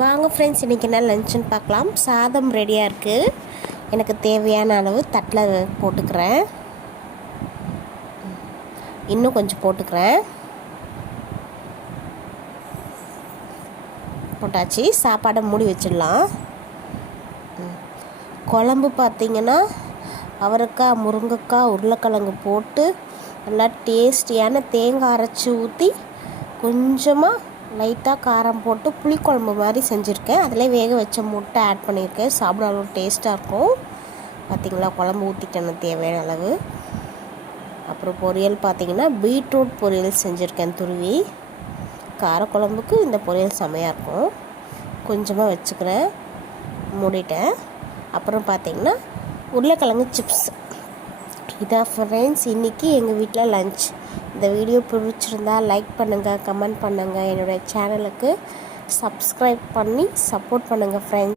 வாங்க ஃப்ரெண்ட்ஸ், இன்றைக்கி என்ன லஞ்சுன்னு பார்க்கலாம். சாதம் ரெடியாக இருக்குது. எனக்கு தேவையான அளவு தட்டில் போட்டுக்கிறேன். இன்னும் கொஞ்சம் போட்டுக்கிறேன். போட்டாச்சு. சாப்பாடை மூடி வச்சிடலாம். குழம்பு பார்த்திங்கன்னா அவரைக்காய், முருங்கைக்காய், உருளைக்கிழங்கு போட்டு நல்லா டேஸ்டியான தேங்காய் அரைச்சி ஊற்றி கொஞ்சமாக லைட்டாக காரம் போட்டு புளிக்குழம்பு மாதிரி செஞ்சுருக்கேன். அதில் வேக வச்ச முட்டை ஆட் பண்ணியிருக்கேன். சாப்பிட அவ்வளோ டேஸ்ட்டாக இருக்கும். பார்த்திங்களா, குழம்பு ஊற்றிட்டேன்னு தேவையான அளவு. அப்புறம் பொரியல் பார்த்திங்கன்னா பீட்ரூட் பொரியல் செஞ்சுருக்கேன் துருவி. காரக்குழம்புக்கு இந்த பொரியல் செமையாக இருக்கும். கொஞ்சமாக வச்சுக்கிறேன், மூடிட்டேன். அப்புறம் பார்த்திங்கன்னா உருளைக்கிழங்கு சிப்ஸ். இதான் ஃப்ரெண்ட்ஸ் இன்றைக்கி எங்கள் வீட்டில் லஞ்ச். இந்த வீடியோ பிடிச்சிருந்தா லைக் பண்ணுங்கள், கமெண்ட் பண்ணுங்கள், என்னோடய சேனலுக்கு சப்ஸ்கிரைப் பண்ணி சப்போர்ட் பண்ணுங்கள் ஃப்ரெண்ட்ஸ்.